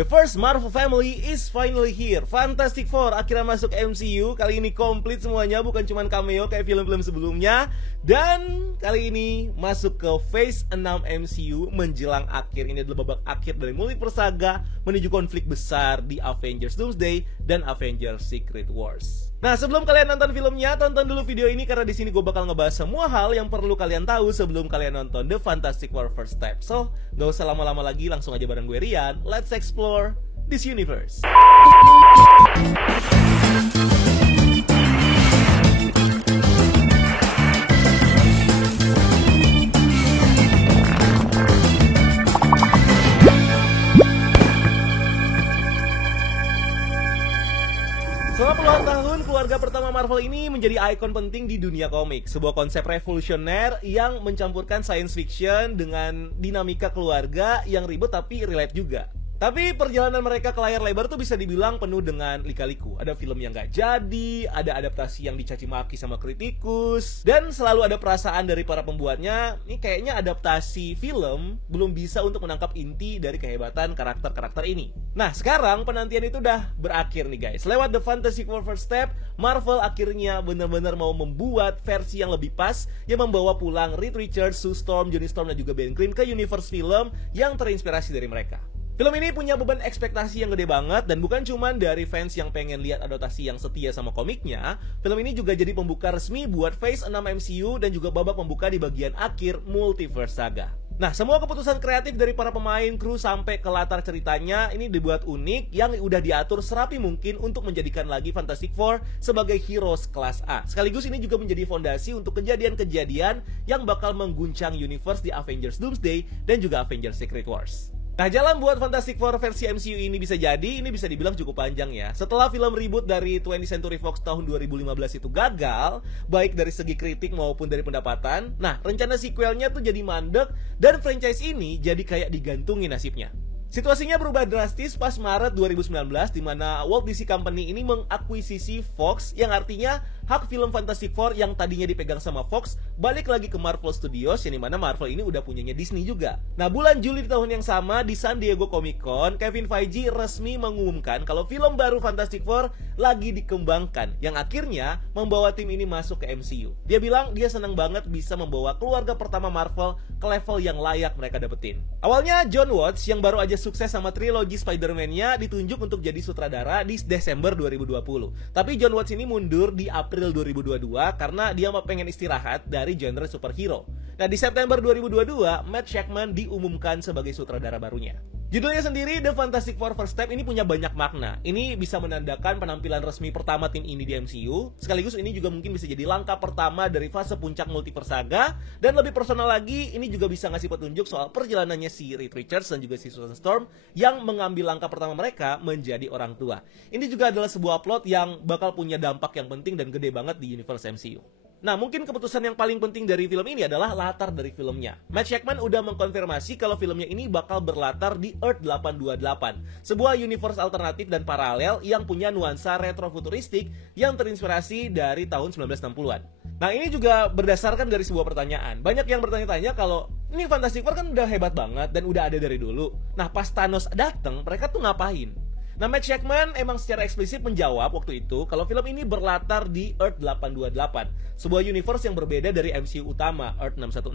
The first Marvel family is finally here. Fantastic Four akhirnya masuk MCU. Kali ini komplit semuanya, bukan cuma cameo kayak film-film sebelumnya. Dan kali ini masuk ke Phase 6 MCU menjelang akhir. Ini adalah babak akhir dari Multiverse Saga menuju konflik besar di Avengers Doomsday dan Avengers Secret Wars. Nah, sebelum kalian nonton filmnya, tonton dulu video ini karena di sini gue bakal ngebahas semua hal yang perlu kalian tahu sebelum kalian nonton The Fantastic Four First Step. So, gak usah lama-lama lagi, langsung aja bareng gue Rian. Let's explore this universe. Selama puluhan tahun, keluarga pertama Marvel ini menjadi ikon penting di dunia komik. Sebuah konsep revolusioner yang mencampurkan science fiction dengan dinamika keluarga yang ribet tapi relate juga. Tapi perjalanan mereka ke layar lebar tuh bisa dibilang penuh dengan lika-liku. Ada film yang gak jadi, ada adaptasi yang dicaci maki sama kritikus, dan selalu ada perasaan dari para pembuatnya, ini kayaknya adaptasi film belum bisa untuk menangkap inti dari kehebatan karakter-karakter ini. Nah, sekarang penantian itu udah berakhir nih guys. Lewat The Fantastic Four First Step, Marvel akhirnya benar-benar mau membuat versi yang lebih pas, yang membawa pulang Reed Richards, Sue Storm, Johnny Storm, dan juga Ben Grimm ke universe film yang terinspirasi dari mereka. Film ini punya beban ekspektasi yang gede banget, dan bukan cuma dari fans yang pengen lihat adaptasi yang setia sama komiknya. Film ini juga jadi pembuka resmi buat Phase 6 MCU dan juga babak pembuka di bagian akhir Multiverse Saga. Nah, semua keputusan kreatif dari para pemain, kru, sampai ke latar ceritanya ini dibuat unik yang udah diatur serapi mungkin untuk menjadikan lagi Fantastic Four sebagai heroes kelas A. Sekaligus ini juga menjadi fondasi untuk kejadian-kejadian yang bakal mengguncang universe di Avengers Doomsday dan juga Avengers Secret Wars. Nah, jalan buat Fantastic Four versi MCU ini bisa dibilang cukup panjang ya. Setelah film reboot dari 20th Century Fox tahun 2015 itu gagal, baik dari segi kritik maupun dari pendapatan, nah rencana sequelnya tuh jadi mandek dan franchise ini jadi kayak digantungin nasibnya. Situasinya berubah drastis pas Maret 2019 di mana Walt Disney Company ini mengakuisisi Fox, yang artinya hak film Fantastic Four yang tadinya dipegang sama Fox balik lagi ke Marvel Studios, yang dimana Marvel ini udah punyanya Disney juga. Nah, bulan Juli di tahun yang sama di San Diego Comic Con, Kevin Feige resmi mengumumkan kalau film baru Fantastic Four lagi dikembangkan, yang akhirnya membawa tim ini masuk ke MCU. Dia bilang dia senang banget bisa membawa keluarga pertama Marvel ke level yang layak mereka dapetin. Awalnya John Watts yang baru aja sukses sama trilogi Spider-Man-nya ditunjuk untuk jadi sutradara di Desember 2020. Tapi John Watts ini mundur di April 2022 karena dia pengen istirahat dari genre superhero. Nah, di September 2022, Matt Shakman diumumkan sebagai sutradara barunya. Judulnya sendiri, The Fantastic Four First Step, ini punya banyak makna. Ini bisa menandakan penampilan resmi pertama tim ini di MCU. Sekaligus ini juga mungkin bisa jadi langkah pertama dari fase puncak Multiverse Saga. Dan lebih personal lagi, ini juga bisa ngasih petunjuk soal perjalanannya si Reed Richards dan juga si Susan Storm yang mengambil langkah pertama mereka menjadi orang tua. Ini juga adalah sebuah plot yang bakal punya dampak yang penting dan gede banget di universe MCU. Nah, mungkin keputusan yang paling penting dari film ini adalah latar dari filmnya. Matt Shakman udah mengkonfirmasi kalau filmnya ini bakal berlatar di Earth 828, sebuah universe alternatif dan paralel yang punya nuansa retrofuturistik yang terinspirasi dari tahun 1960-an. Nah, ini juga berdasarkan dari sebuah pertanyaan. Banyak yang bertanya-tanya kalau ini Fantastic Four kan udah hebat banget dan udah ada dari dulu. Nah, pas Thanos dateng, mereka tuh ngapain? Nah, Matt Shakman emang secara eksplisit menjawab waktu itu kalau film ini berlatar di Earth 828, sebuah universe yang berbeda dari MCU utama, Earth 616.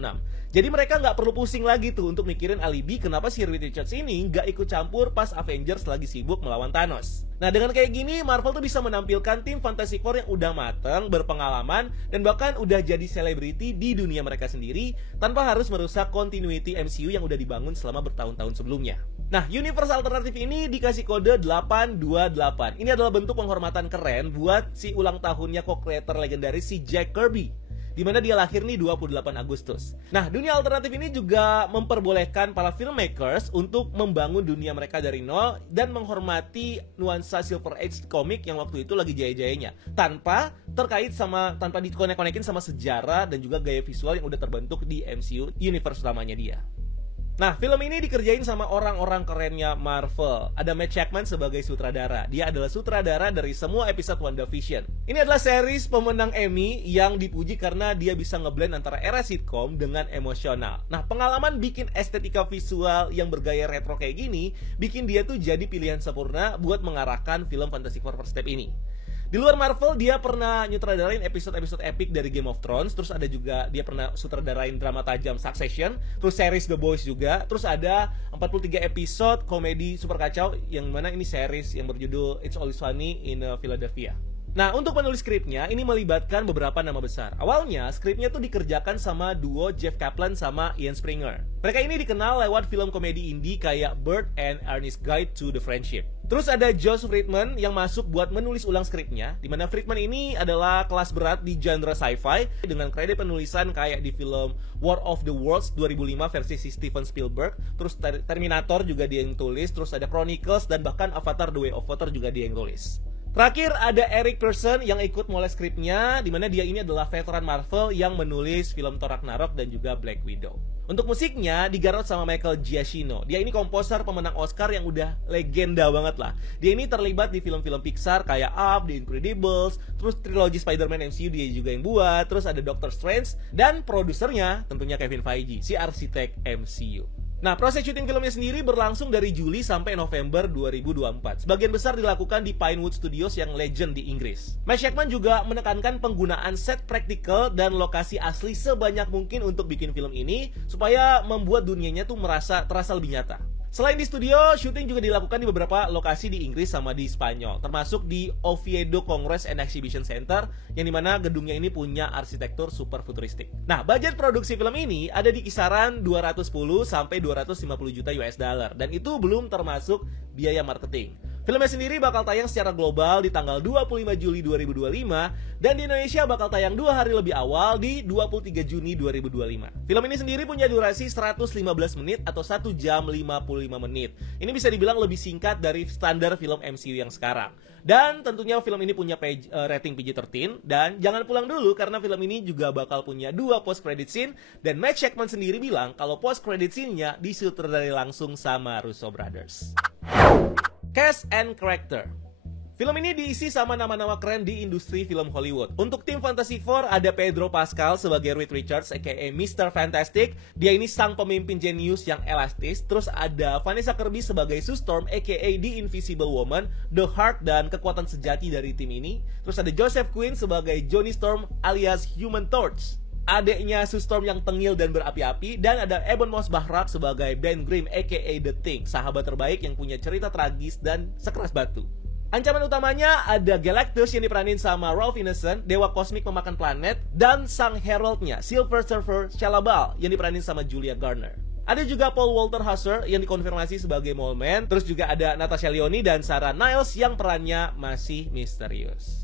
Jadi mereka nggak perlu pusing lagi tuh untuk mikirin alibi kenapa si Reed Richards ini nggak ikut campur pas Avengers lagi sibuk melawan Thanos. Nah, dengan kayak gini, Marvel tuh bisa menampilkan tim Fantastic Four yang udah mateng, berpengalaman, dan bahkan udah jadi selebriti di dunia mereka sendiri tanpa harus merusak continuity MCU yang udah dibangun selama bertahun-tahun sebelumnya. Nah, universe alternatif ini dikasih kode 828. Ini adalah bentuk penghormatan keren buat si ulang tahunnya co-creator legendaris si Jack Kirby, di mana dia lahir nih 28 Agustus. Nah, dunia alternatif ini juga memperbolehkan para filmmakers untuk membangun dunia mereka dari nol dan menghormati nuansa Silver Age komik yang waktu itu lagi jaya-jayanya, tanpa dikonek-konekin sama sejarah dan juga gaya visual yang udah terbentuk di MCU universe utamanya dia. Nah, film ini dikerjain sama orang-orang kerennya Marvel. Ada Matt Shakman sebagai sutradara. Dia adalah sutradara dari semua episode WandaVision. Ini adalah series pemenang Emmy yang dipuji karena dia bisa ngeblend antara era sitcom dengan emosional. Nah, pengalaman bikin estetika visual yang bergaya retro kayak gini bikin dia tuh jadi pilihan sempurna buat mengarahkan film Fantastic Four First Step ini. Di luar Marvel, dia pernah nyutradarain episode-episode epic dari Game of Thrones. Terus ada juga dia pernah sutradarain drama tajam Succession. Terus series The Boys juga. Terus ada 43 episode komedi super kacau, yang mana ini series yang berjudul It's Always Sunny in Philadelphia. Nah, untuk penulis skripnya, ini melibatkan beberapa nama besar. Awalnya, skripnya tuh dikerjakan sama duo Jeff Kaplan sama Ian Springer. Mereka ini dikenal lewat film komedi indie kayak Bert and Ernie's Guide to the Friendship. Terus ada Josh Friedman yang masuk buat menulis ulang skripnya, di mana Friedman ini adalah kelas berat di genre sci-fi dengan kredit penulisan kayak di film War of the Worlds 2005 versi si Steven Spielberg. Terus Terminator juga dia yang tulis, terus ada Chronicles, dan bahkan Avatar The Way of Water juga dia yang tulis. Terakhir ada Eric Pearson yang ikut mulai skripnya, di mana dia ini adalah veteran Marvel yang menulis film Thor Ragnarok dan juga Black Widow. Untuk musiknya digarap sama Michael Giacchino. Dia ini komposer pemenang Oscar yang udah legenda banget lah. Dia ini terlibat di film-film Pixar kayak Up, The Incredibles, terus trilogi Spider-Man MCU dia juga yang buat, terus ada Doctor Strange, dan produsernya tentunya Kevin Feige, si arsitek MCU. Nah, proses syuting filmnya sendiri berlangsung dari Juli sampai November 2024. Sebagian besar dilakukan di Pinewood Studios yang legend di Inggris. Matt Shakman juga menekankan penggunaan set praktikal dan lokasi asli sebanyak mungkin untuk bikin film ini, supaya membuat dunianya tuh terasa lebih nyata. Selain di studio, syuting juga dilakukan di beberapa lokasi di Inggris sama di Spanyol, termasuk di Oviedo Congress and Exhibition Center, yang dimana gedungnya ini punya arsitektur super futuristik. Nah, budget produksi film ini ada di kisaran 210 sampai 250 juta US dollar, dan itu belum termasuk biaya marketing. Filmnya sendiri bakal tayang secara global di tanggal 25 Juli 2025, dan di Indonesia bakal tayang 2 hari lebih awal di 23 Juni 2025. Film ini sendiri punya durasi 115 menit atau 1 jam 55 menit. Ini bisa dibilang lebih singkat dari standar film MCU yang sekarang. Dan tentunya film ini punya rating PG-13, dan jangan pulang dulu karena film ini juga bakal punya 2 post credit scene, dan Matt Shakman sendiri bilang kalau post credit scene-nya disutradarai langsung sama Russo Brothers. Cast and Character. Film ini diisi sama nama-nama keren di industri film Hollywood. Untuk tim Fantastic Four ada Pedro Pascal sebagai Reed Richards aka Mr. Fantastic. Dia ini sang pemimpin jenius yang elastis. Terus ada Vanessa Kirby sebagai Sue Storm aka The Invisible Woman, the heart dan kekuatan sejati dari tim ini. Terus ada Joseph Quinn sebagai Johnny Storm alias Human Torch, adeknya Sue Storm yang tengil dan berapi-api. Dan ada Ebon Moss-Bachrach sebagai Ben Grimm aka The Thing, sahabat terbaik yang punya cerita tragis dan sekeras batu. Ancaman utamanya ada Galactus yang diperanin sama Ralph Ineson, dewa kosmik pemakan planet, dan sang heraldnya Silver Surfer Shalla-Bal yang diperanin sama Julia Garner. Ada juga Paul Walter Hauser yang dikonfirmasi sebagai Mole Man. Terus juga ada Natasha Lyonne dan Sarah Niles yang perannya masih misterius.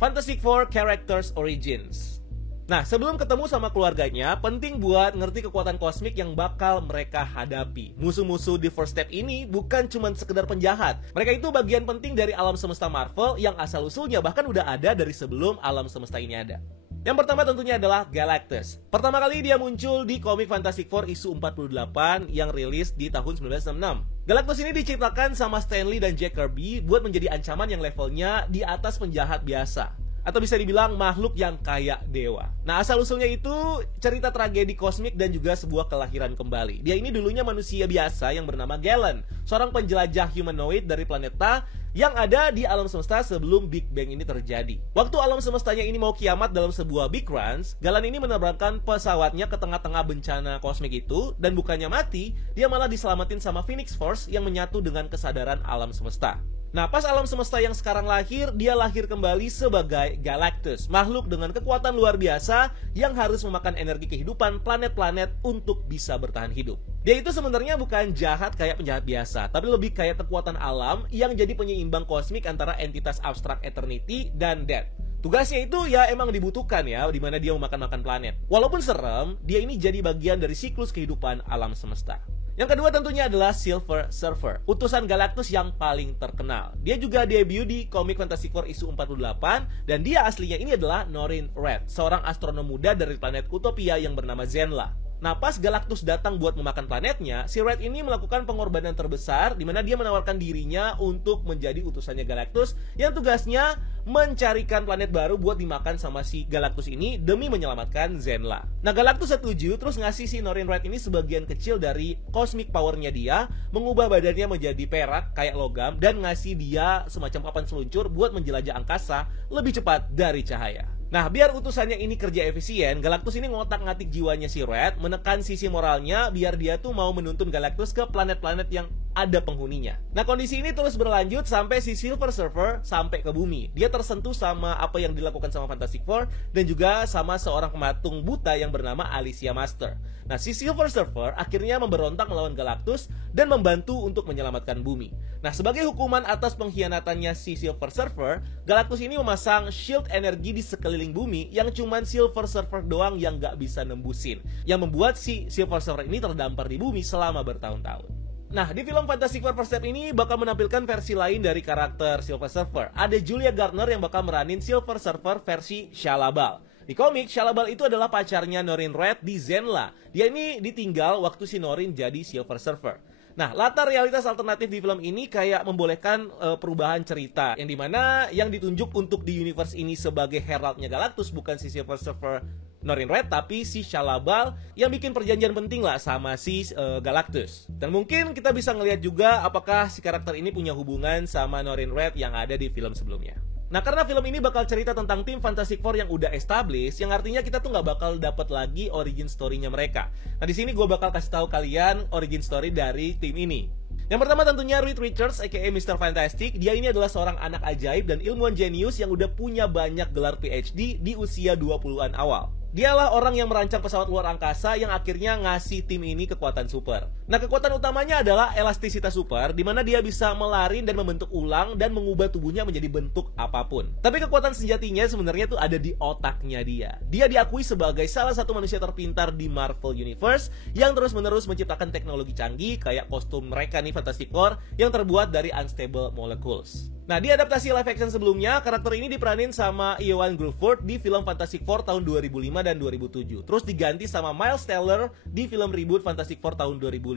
Fantastic Four Characters Origins. Nah, sebelum ketemu sama keluarganya, penting buat ngerti kekuatan kosmik yang bakal mereka hadapi. Musuh-musuh di First Step ini bukan cuma sekedar penjahat. Mereka itu bagian penting dari alam semesta Marvel yang asal-usulnya bahkan udah ada dari sebelum alam semesta ini ada. Yang pertama tentunya adalah Galactus. Pertama kali dia muncul di komik Fantastic Four isu 48 yang rilis di tahun 1966. Galactus ini diciptakan sama Stan Lee dan Jack Kirby buat menjadi ancaman yang levelnya di atas penjahat biasa, atau bisa dibilang makhluk yang kayak dewa. Nah, asal-usulnya itu cerita tragedi kosmik dan juga sebuah kelahiran kembali. Dia ini dulunya manusia biasa yang bernama Galen, seorang penjelajah humanoid dari planeta yang ada di alam semesta sebelum Big Bang ini terjadi. Waktu alam semestanya ini mau kiamat dalam sebuah Big Crunch, Galen ini menerbangkan pesawatnya ke tengah-tengah bencana kosmik itu, dan bukannya mati, dia malah diselamatin sama Phoenix Force yang menyatu dengan kesadaran alam semesta. Nah, pas alam semesta yang sekarang lahir, dia lahir kembali sebagai Galactus, makhluk dengan kekuatan luar biasa yang harus memakan energi kehidupan planet-planet untuk bisa bertahan hidup. Dia itu sebenarnya bukan jahat kayak penjahat biasa, tapi lebih kayak kekuatan alam yang jadi penyeimbang kosmik antara entitas abstrak Eternity dan Death. Tugasnya itu ya emang dibutuhkan ya, dimana dia memakan-makan planet. Walaupun serem, dia ini jadi bagian dari siklus kehidupan alam semesta. Yang kedua tentunya adalah Silver Surfer, utusan Galactus yang paling terkenal. Dia juga debut di komik Fantastic Four isu 48, dan dia aslinya ini adalah Norrin Radd, seorang astronom muda dari planet Utopia yang bernama Zenla. Nah, pas Galactus datang buat memakan planetnya, si Red ini melakukan pengorbanan terbesar di mana dia menawarkan dirinya untuk menjadi utusannya Galactus yang tugasnya mencarikan planet baru buat dimakan sama si Galactus ini demi menyelamatkan Zenla. Nah, Galactus setuju terus ngasih si Norrin Red ini sebagian kecil dari cosmic powernya dia, mengubah badannya menjadi perak kayak logam dan ngasih dia semacam papan seluncur buat menjelajah angkasa lebih cepat dari cahaya. Nah, biar utusannya ini kerja efisien, Galactus ini ngotak-ngatik jiwanya si Red, menekan sisi moralnya biar dia tuh mau menuntun Galactus ke planet-planet yang ada penghuninya. Nah, kondisi ini terus berlanjut sampai si Silver Surfer sampai ke bumi. Dia tersentuh sama apa yang dilakukan sama Fantastic Four dan juga sama seorang pematung buta yang bernama Alicia Master. Nah, si Silver Surfer akhirnya memberontak melawan Galactus dan membantu untuk menyelamatkan bumi. Nah, sebagai hukuman atas pengkhianatannya si Silver Surfer, Galactus ini memasang shield energi di sekeliling bumi yang cuman Silver Surfer doang yang gak bisa nembusin, yang membuat si Silver Surfer ini terdampar di bumi selama bertahun-tahun. Nah, di film Fantastic Four First Step ini bakal menampilkan versi lain dari karakter Silver Surfer. Ada Julia Garner yang bakal meranin Silver Surfer versi Shalla-Bal. Di komik, Shalla-Bal itu adalah pacarnya Norrin Red di Zenla. Dia ini ditinggal waktu si Norrin jadi Silver Surfer. Nah, latar realitas alternatif di film ini kayak membolehkan perubahan cerita, yang dimana yang ditunjuk untuk di universe ini sebagai heraldnya Galactus bukan si Silver Surfer Norrin Red, tapi si Shalla-Bal yang bikin perjanjian penting lah sama si Galactus. Dan mungkin kita bisa ngelihat juga apakah si karakter ini punya hubungan sama Norrin Red yang ada di film sebelumnya. Nah, karena film ini bakal cerita tentang tim Fantastic Four yang udah established, yang artinya kita tuh nggak bakal dapat lagi origin story-nya mereka. Nah, di sini gue bakal kasih tahu kalian origin story dari tim ini. Yang pertama tentunya Reed Richards aka Mr. Fantastic. Dia ini adalah seorang anak ajaib dan ilmuwan jenius yang udah punya banyak gelar PhD di usia 20-an awal. Dialah orang yang merancang pesawat luar angkasa yang akhirnya ngasih tim ini kekuatan super. Nah, kekuatan utamanya adalah elastisitas super, di mana dia bisa melarin dan membentuk ulang dan mengubah tubuhnya menjadi bentuk apapun. Tapi kekuatan sejatinya sebenarnya tuh ada di otaknya dia. Dia diakui sebagai salah satu manusia terpintar di Marvel Universe yang terus-menerus menciptakan teknologi canggih kayak kostum mereka nih Fantastic Four yang terbuat dari unstable molecules. Nah, di adaptasi live action sebelumnya, karakter ini diperanin sama Ewan Gruffudd di film Fantastic Four tahun 2005 dan 2007. Terus diganti sama Miles Teller di film reboot Fantastic Four tahun 2015.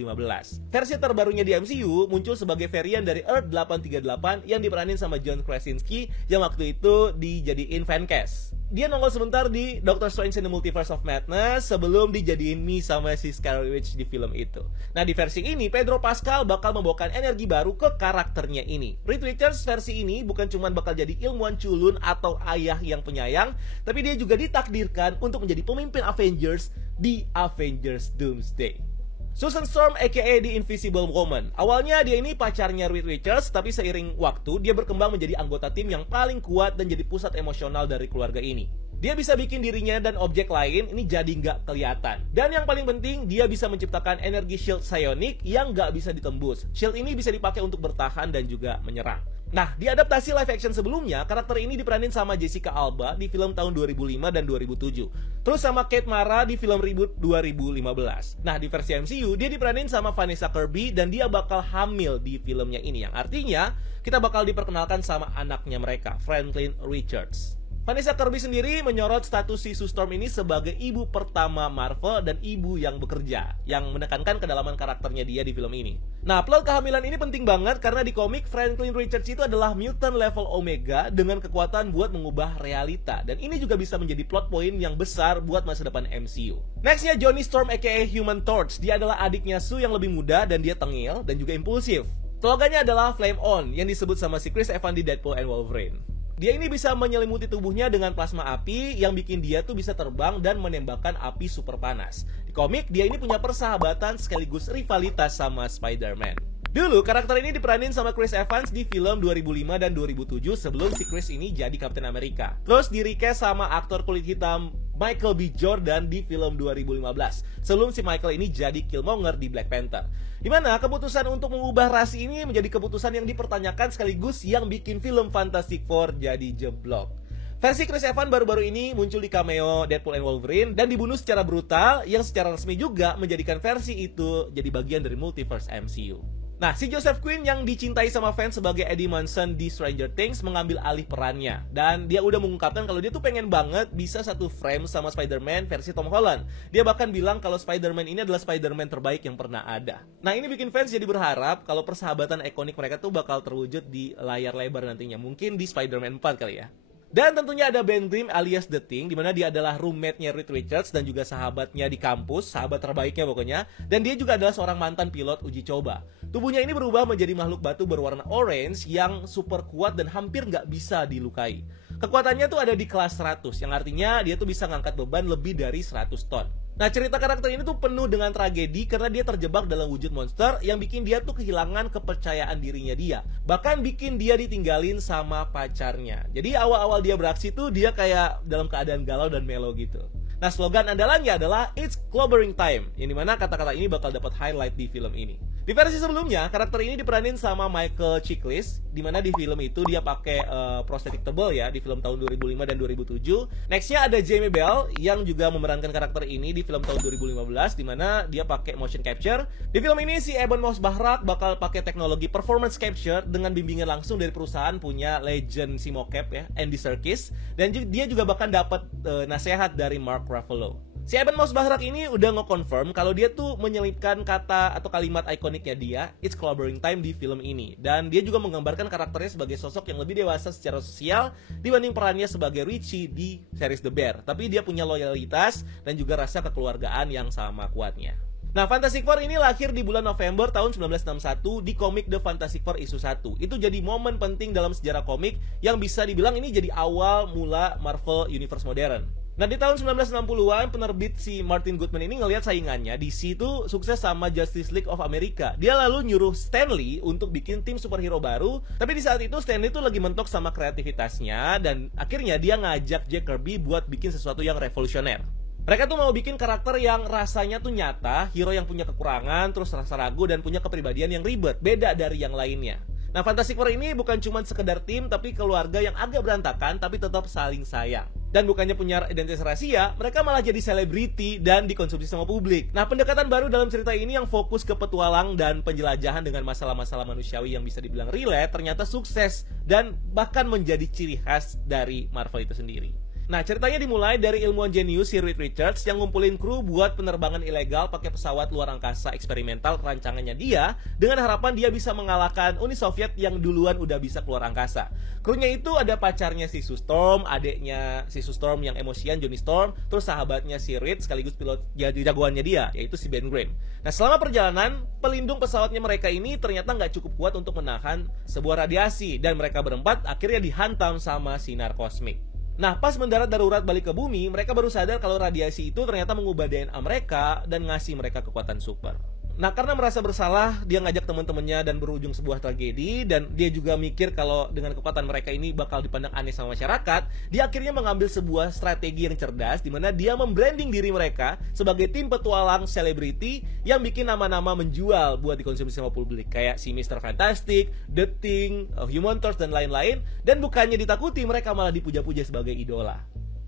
Versi terbarunya di MCU muncul sebagai varian dari Earth 838 yang diperanin sama John Krasinski yang waktu itu dijadiin fancast. Dia nongol sebentar di Doctor Strange in the Multiverse of Madness sebelum dijadiin Me sama si Scarlet Witch di film itu. Nah, di versi ini Pedro Pascal bakal membawakan energi baru ke karakternya ini. Reed Richards versi ini bukan cuma bakal jadi ilmuwan culun atau ayah yang penyayang, tapi dia juga ditakdirkan untuk menjadi pemimpin Avengers di Avengers Doomsday. Susan Storm aka The Invisible Woman. Awalnya dia ini pacarnya Reed Richards, tapi seiring waktu dia berkembang menjadi anggota tim yang paling kuat dan jadi pusat emosional dari keluarga ini. Dia bisa bikin dirinya dan objek lain ini jadi nggak kelihatan. Dan yang paling penting, dia bisa menciptakan energi shield psionic yang nggak bisa ditembus. Shield ini bisa dipakai untuk bertahan dan juga menyerang. Nah, di adaptasi live action sebelumnya, karakter ini diperanin sama Jessica Alba di film tahun 2005 dan 2007. Terus sama Kate Mara di film reboot 2015. Nah, di versi MCU, dia diperanin sama Vanessa Kirby dan dia bakal hamil di filmnya ini. Yang artinya, kita bakal diperkenalkan sama anaknya mereka, Franklin Richards. Vanessa Kirby sendiri menyorot status si Sue Storm ini sebagai ibu pertama Marvel dan ibu yang bekerja, yang menekankan kedalaman karakternya dia di film ini. Nah, plot kehamilan ini penting banget karena di komik Franklin Richards itu adalah mutant level Omega dengan kekuatan buat mengubah realita, dan ini juga bisa menjadi plot point yang besar buat masa depan MCU. Nextnya Johnny Storm aka Human Torch. Dia adalah adiknya Sue yang lebih muda dan dia tengil dan juga impulsif. Slogannya adalah Flame On yang disebut sama si Chris Evans di Deadpool and Wolverine. Dia ini bisa menyelimuti tubuhnya dengan plasma api yang bikin dia tuh bisa terbang dan menembakkan api super panas. Di komik, dia ini punya persahabatan sekaligus rivalitas sama Spider-Man. Dulu, karakter ini diperanin sama Chris Evans di film 2005 dan 2007 sebelum si Chris ini jadi Captain America. Terus di-recast sama aktor kulit hitam Michael B. Jordan di film 2015 sebelum si Michael ini jadi Killmonger di Black Panther. Dimana keputusan untuk mengubah ras ini menjadi keputusan yang dipertanyakan sekaligus yang bikin film Fantastic Four jadi jeblok. Versi Chris Evans baru-baru ini muncul di cameo Deadpool and Wolverine dan dibunuh secara brutal yang secara resmi juga menjadikan versi itu jadi bagian dari multiverse MCU. Nah, si Joseph Quinn yang dicintai sama fans sebagai Eddie Munson di Stranger Things mengambil alih perannya. Dan dia udah mengungkapkan kalau dia tuh pengen banget bisa satu frame sama Spider-Man versi Tom Holland. Dia bahkan bilang kalau Spider-Man ini adalah Spider-Man terbaik yang pernah ada. Nah, ini bikin fans jadi berharap kalau persahabatan ikonik mereka tuh bakal terwujud di layar lebar nantinya. Mungkin di Spider-Man 4 kali ya. Dan tentunya ada Ben Grimm alias The Thing, dimana dia adalah roommate-nya Reed Richards dan juga sahabatnya di kampus, sahabat terbaiknya pokoknya. Dan dia juga adalah seorang mantan pilot uji coba. Tubuhnya ini berubah menjadi makhluk batu berwarna orange yang super kuat dan hampir nggak bisa dilukai. Kekuatannya tuh ada di kelas 100, yang artinya dia tuh bisa ngangkat beban lebih dari 100 ton. Nah, cerita karakter ini tuh penuh dengan tragedi karena dia terjebak dalam wujud monster yang bikin dia tuh kehilangan kepercayaan dirinya dia. Bahkan bikin dia ditinggalin sama pacarnya. Jadi awal-awal dia beraksi tuh dia kayak dalam keadaan galau dan melo gitu. Nah, slogan andalannya adalah It's Clobbering Time, yang dimana kata-kata ini bakal dapat highlight di film ini. Di versi sebelumnya, karakter ini diperanin sama Michael Chiklis, dimana di film itu dia pakai prosthetic tebal ya, di film tahun 2005 dan 2007. Nextnya ada Jamie Bell yang juga memerankan karakter ini di film tahun 2015, dimana dia pakai motion capture. Di film ini si Ebon Moss-Bachrach bakal pakai teknologi performance capture dengan bimbingan langsung dari perusahaan punya legend si mocap ya, Andy Serkis, dan dia juga bahkan dapat nasihat dari Mark Ruffalo. Si Ebon Moss-Bachrach ini udah nge-confirm kalau dia tuh menyelipkan kata atau kalimat ikoniknya dia, It's Clobbering Time di film ini. Dan dia juga menggambarkan karakternya sebagai sosok yang lebih dewasa secara sosial dibanding perannya sebagai Richie di series The Bear. Tapi dia punya loyalitas dan juga rasa kekeluargaan yang sama kuatnya. Nah, Fantastic Four ini lahir di bulan November tahun 1961 di komik The Fantastic Four issue 1. Itu jadi momen penting dalam sejarah komik yang bisa dibilang ini jadi awal mula Marvel Universe modern. Nah, di tahun 1960-an, penerbit si Martin Goodman ini ngelihat saingannya DC itu sukses sama Justice League of America. Dia lalu nyuruh Stan Lee untuk bikin tim superhero baru, tapi di saat itu Stan Lee tuh lagi mentok sama kreativitasnya, dan akhirnya dia ngajak Jack Kirby buat bikin sesuatu yang revolusioner. Mereka tuh mau bikin karakter yang rasanya tuh nyata, hero yang punya kekurangan, terus rasa ragu, dan punya kepribadian yang ribet, beda dari yang lainnya. Nah, Fantastic Four ini bukan cuma sekedar tim, tapi keluarga yang agak berantakan, tapi tetap saling sayang. Dan bukannya punya identitas rahasia, mereka malah jadi selebriti dan dikonsumsi sama publik. Nah, pendekatan baru dalam cerita ini yang fokus ke petualang dan penjelajahan dengan masalah-masalah manusiawi yang bisa dibilang relate, ternyata sukses dan bahkan menjadi ciri khas dari Marvel itu sendiri. Nah, ceritanya dimulai dari ilmuwan jenius si Reed Richards yang ngumpulin kru buat penerbangan ilegal pakai pesawat luar angkasa eksperimental rancangannya dia, dengan harapan dia bisa mengalahkan Uni Soviet yang duluan udah bisa keluar angkasa. Krunya itu ada pacarnya si Sue Storm, adeknya si Sue Storm yang emosian Johnny Storm, terus sahabatnya si Reed sekaligus pilot jagoannya dia, yaitu si Ben Grimm. Nah, selama perjalanan, pelindung pesawatnya mereka ini ternyata nggak cukup kuat untuk menahan sebuah radiasi, dan mereka berempat akhirnya dihantam sama sinar kosmik. Nah, pas mendarat darurat balik ke bumi, mereka baru sadar kalau radiasi itu ternyata mengubah DNA mereka dan ngasih mereka kekuatan super. Nah, karena merasa bersalah, dia ngajak teman-temannya dan berujung sebuah tragedi, dan dia juga mikir kalau dengan kekuatan mereka ini bakal dipandang aneh sama masyarakat. Dia akhirnya mengambil sebuah strategi yang cerdas, di mana dia membranding diri mereka sebagai tim petualang selebriti yang bikin nama-nama menjual buat dikonsumsi sama publik, kayak si Mr. Fantastic, The Thing, Human Torch, dan lain-lain. Dan bukannya ditakuti, mereka malah dipuja-puja sebagai idola.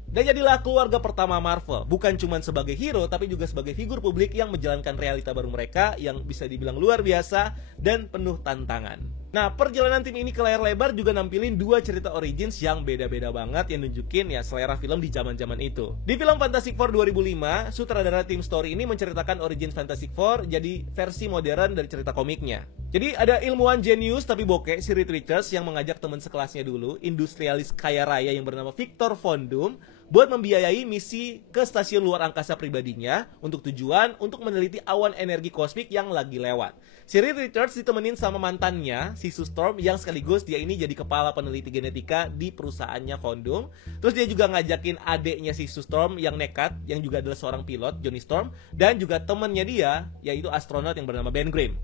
Dan jadilah keluarga pertama Marvel, bukan cuma sebagai hero, tapi juga sebagai figur publik yang menjalankan realita baru mereka yang bisa dibilang luar biasa dan penuh tantangan. Nah, perjalanan tim ini ke layar lebar juga nampilin dua cerita origins yang beda-beda banget yang nunjukin ya selera film di zaman-zaman itu. Di film Fantastic Four 2005, sutradara Tim Story ini menceritakan origin Fantastic Four jadi versi modern dari cerita komiknya. Jadi ada ilmuwan jenius tapi bokeh si Reed Richards yang mengajak teman sekelasnya dulu, industrialis kaya raya yang bernama Victor Von Doom, buat membiayai misi ke stasiun luar angkasa pribadinya untuk tujuan untuk meneliti awan energi kosmik yang lagi lewat. Si Reed Richards ditemenin sama mantannya, si Sue Storm, yang sekaligus dia ini jadi kepala peneliti genetika di perusahaannya Von Doom. Terus dia juga ngajakin adeknya si Sue Storm yang nekat, yang juga adalah seorang pilot, Johnny Storm, dan juga temannya dia, yaitu astronot yang bernama Ben Grimm.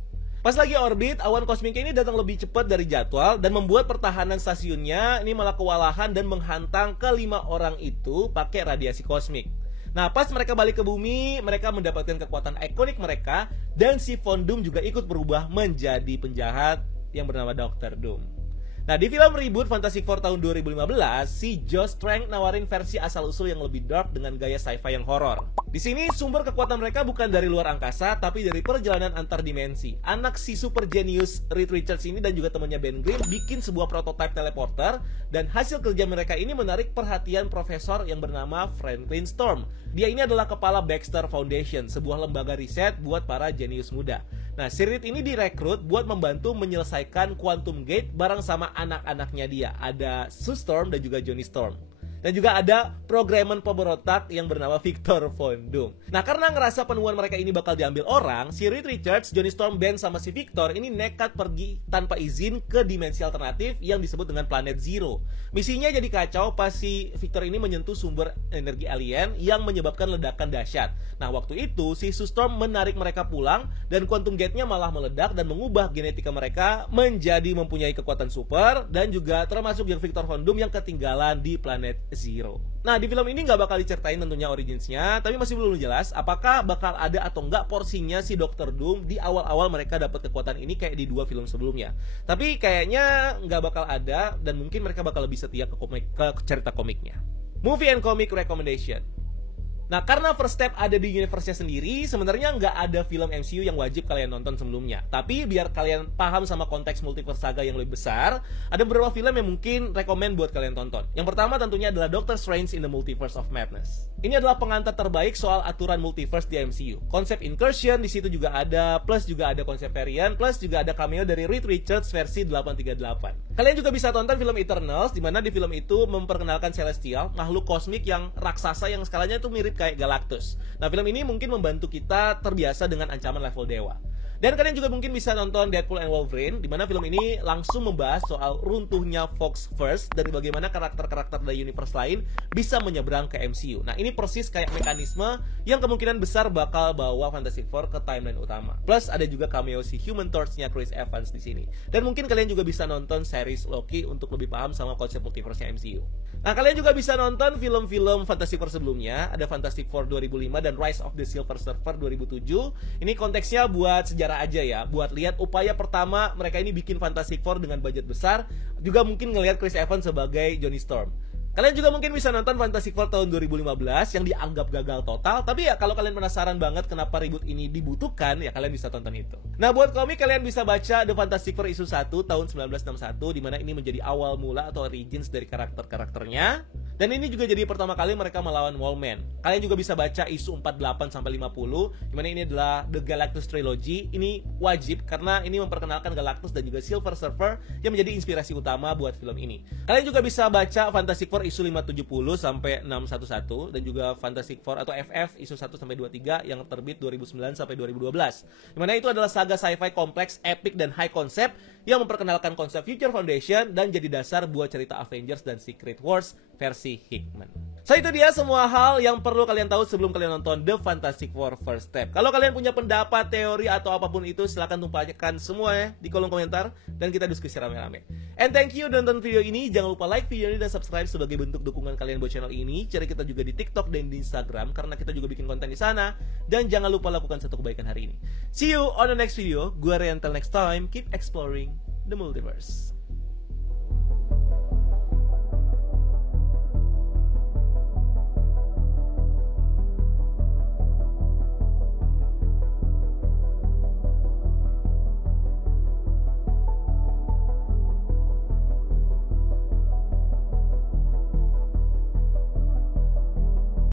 Pas lagi orbit, awan kosmiknya ini datang lebih cepat dari jadwal dan membuat pertahanan stasiunnya ini malah kewalahan dan menghantang ke-5 orang itu pakai radiasi kosmik. Nah, pas mereka balik ke bumi, mereka mendapatkan kekuatan ikonik mereka, dan si Von Doom juga ikut berubah menjadi penjahat yang bernama Dr. Doom. Nah, di film reboot Fantastic Four tahun 2015, si Josh Trank nawarin versi asal-usul yang lebih dark dengan gaya sci-fi yang horor. Di sini sumber kekuatan mereka bukan dari luar angkasa, tapi dari perjalanan antar dimensi. Anak si super genius Reed Richards ini dan juga temannya Ben Grimm bikin sebuah prototipe teleporter, dan hasil kerja mereka ini menarik perhatian profesor yang bernama Franklin Storm. Dia ini adalah kepala Baxter Foundation, sebuah lembaga riset buat para jenius muda. Nah, si Reed ini direkrut buat membantu menyelesaikan Quantum Gate bareng sama anak-anaknya dia. Ada Sue Storm dan juga Johnny Storm. Dan juga ada programmer pemberontak yang bernama Victor Von Doom. Nah, karena ngerasa penemuan mereka ini bakal diambil orang, si Reed Richards, Johnny Storm, Ben, sama si Victor ini nekat pergi tanpa izin ke dimensi alternatif yang disebut dengan Planet Zero. Misinya jadi kacau pas si Victor ini menyentuh sumber energi alien yang menyebabkan ledakan dahsyat. Nah, waktu itu si Sue Storm menarik mereka pulang dan Quantum Gate-nya malah meledak dan mengubah genetika mereka menjadi mempunyai kekuatan super, dan juga termasuk yang Victor Von Doom yang ketinggalan di Planet Zero. Nah, di film ini nggak bakal diceritain tentunya originsnya, tapi masih belum jelas apakah bakal ada atau nggak porsinya si Dr. Doom di awal-awal mereka dapat kekuatan ini kayak di 2 film sebelumnya. Tapi kayaknya nggak bakal ada, dan mungkin mereka bakal lebih setia ke cerita komiknya. Movie and Comic Recommendation. Nah, karena First Step ada di universe-nya sendiri, sebenarnya nggak ada film MCU yang wajib kalian nonton sebelumnya. Tapi biar kalian paham sama konteks multiverse saga yang lebih besar, ada beberapa film yang mungkin rekomend buat kalian tonton. Yang pertama tentunya adalah Doctor Strange in the Multiverse of Madness. Ini adalah pengantar terbaik soal aturan multiverse di MCU. Konsep incursion di situ juga ada, plus juga ada konsep variant, plus juga ada cameo dari Reed Richards versi 838. Kalian juga bisa tonton film Eternals, di mana di film itu memperkenalkan Celestial, makhluk kosmik yang raksasa yang skalanya itu mirip kayak Galactus. Nah, film ini mungkin membantu kita terbiasa dengan ancaman level dewa. Dan kalian juga mungkin bisa nonton Deadpool and Wolverine, di mana film ini langsung membahas soal runtuhnya Fox First dan bagaimana karakter-karakter dari universe lain bisa menyeberang ke MCU. Nah, ini persis kayak mekanisme yang kemungkinan besar bakal bawa Fantastic Four ke timeline utama. Plus ada juga cameo si Human Torch-nya Chris Evans di sini. Dan mungkin kalian juga bisa nonton series Loki untuk lebih paham sama konsep multiverse-nya MCU. Nah, kalian juga bisa nonton film-film Fantastic Four sebelumnya. Ada Fantastic Four 2005 dan Rise of the Silver Surfer 2007. Ini konteksnya buat sejarah aja ya, buat lihat upaya pertama mereka ini bikin Fantastic Four dengan budget besar. Juga mungkin ngelihat Chris Evans sebagai Johnny Storm. Kalian juga mungkin bisa nonton Fantastic Four tahun 2015 yang dianggap gagal total. Tapi ya kalau kalian penasaran banget kenapa reboot ini dibutuhkan, ya kalian bisa tonton itu. Nah, buat komik kalian bisa baca The Fantastic Four issue 1 tahun 1961, di mana ini menjadi awal mula atau origins dari karakter-karakternya. Dan ini juga jadi pertama kali mereka melawan Wallman. Kalian juga bisa baca isu 48 sampai 50, di mana ini adalah The Galactus Trilogy. Ini wajib karena ini memperkenalkan Galactus dan juga Silver Surfer yang menjadi inspirasi utama buat film ini. Kalian juga bisa baca Fantastic Four isu 570 sampai 611 dan juga Fantastic Four atau FF isu 1 sampai 23 yang terbit 2009 sampai 2012. Di mana itu adalah saga sci-fi kompleks, epic dan high concept yang memperkenalkan konsep Future Foundation dan jadi dasar buat cerita Avengers dan Secret Wars versi Hickman. So, itu dia semua hal yang perlu kalian tahu sebelum kalian nonton The Fantastic Four First Step. Kalau kalian punya pendapat, teori, atau apapun itu, silahkan tumpahkan semua ya di kolom komentar dan kita diskusi rame-rame. And thank you udah nonton video ini. Jangan lupa like video ini dan subscribe sebagai bentuk dukungan kalian buat channel ini. Cari kita juga di TikTok dan di Instagram karena kita juga bikin konten di sana. Dan jangan lupa lakukan satu kebaikan hari ini. See you on the next video. Gua Ray, until next time, keep exploring the multiverse.